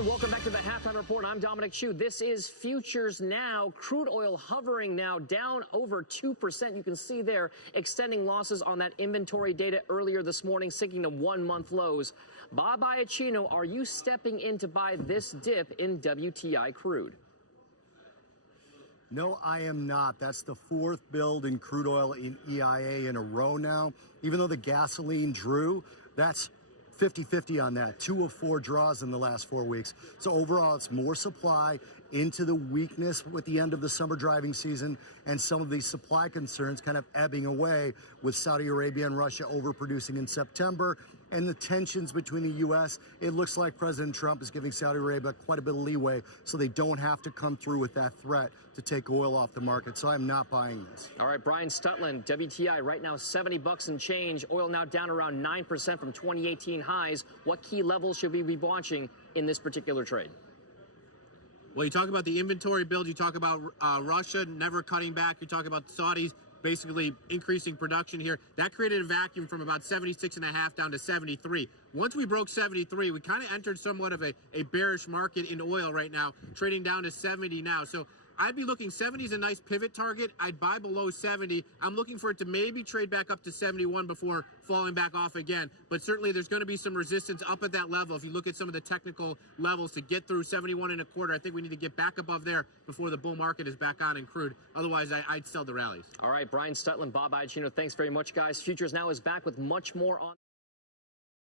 And welcome back to the Halftime Report. I'm Dominic Chu. This is Futures Now. Crude oil hovering now down over 2%. You can see there extending losses on that inventory data earlier this morning, sinking to 1-month lows. Bob Iaccino, are you stepping in to buy this dip in WTI crude? No, I am not. That's the fourth build in crude oil in EIA in a row now. Even though the gasoline drew, that's 50-50 on that. 2 of 4 draws in the last 4 weeks. So overall, it's more supply into the weakness with the end of the summer driving season and some of these supply concerns kind of ebbing away with Saudi Arabia and Russia overproducing in September and the tensions between the U.S. It looks like President Trump is giving Saudi Arabia quite a bit of leeway so they don't have to come through with that threat to take oil off the market. So I'm not buying this. All right, Brian Stutland, WTI right now $70 and change. Oil now down around 9% from 2018 highs. What key levels should we be watching in this particular trade? Well, you talk about the inventory build, you talk about Russia never cutting back, you talk about the Saudis basically increasing production here. That created a vacuum from about 76.5 down to 73. Once we broke 73, we kind of entered somewhat of a bearish market in oil right now, trading down to 70 now. So I'd be looking, 70 is a nice pivot target. I'd buy below 70. I'm looking for it to maybe trade back up to 71 before falling back off again. But certainly there's going to be some resistance up at that level. If you look at some of the technical levels to get through 71.25, I think we need to get back above there before the bull market is back on in crude. Otherwise, I'd sell the rallies. All right, Brian Stutland, Bob Iaccino, thanks very much, guys. Futures Now is back with much more on.